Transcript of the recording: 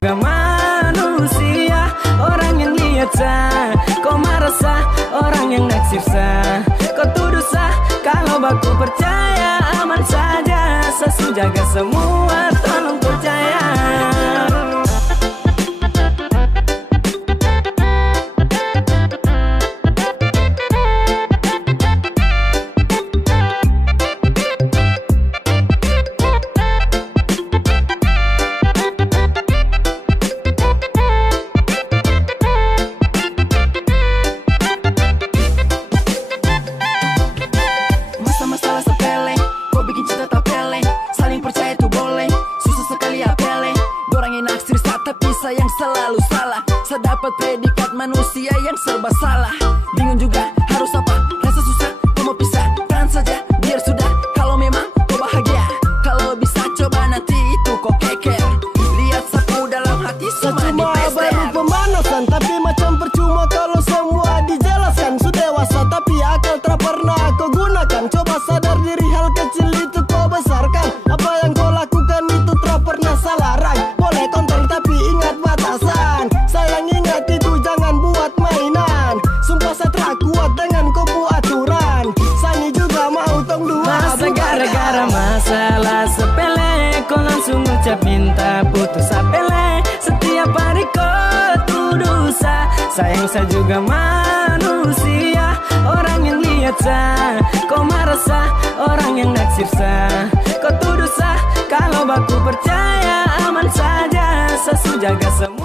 Gak manusia, orang yang lihat sah. Kau marah sah, orang yang naksir sah. Kau tuduh sah, kalau baku percaya aman saja. Sesu jaga semua, tolong percaya. Masalah sepele, kau bikin cinta tak pele. Saling percaya itu boleh, susah sekali apele. Dorang yang naksir sah, tapi sayang selalu salah. Saya dapat predikat manusia yang serba salah. Bingung juga harus apa, rasa susah. Kau mau pisah, tahan saja, biar sudah. Kalau memang kau bahagia, kalau bisa coba nanti itu kau keker. Lihat sapu dalam hati semua dipester. Baru pemanasan, tapi macam percuma kalau semua dijelaskan. Sudah dewasa, tapi akal tak pernah kau gunakan. Coba sadar diri, hal kecil itu kau besarkan. Apa yang kau lakukan itu tak pernah salah rai. Boleh kontrol tapi ingat batasan. Sayang ingat itu jangan buat mainan. Sumpah saya tak kuat dengan kau buat aturan. Sangi juga mau tong dua. Masa gara-gara masalah sepele, kau langsung ucap minta putus apele. Setiap hari kau tuduh sah. Sayang saya juga manusia, orang yang lihat sah. Kau marah sah, orang yang naksir sah. Kau tuduh sah, kalau baku percaya aman saja. Sesu jaga semua.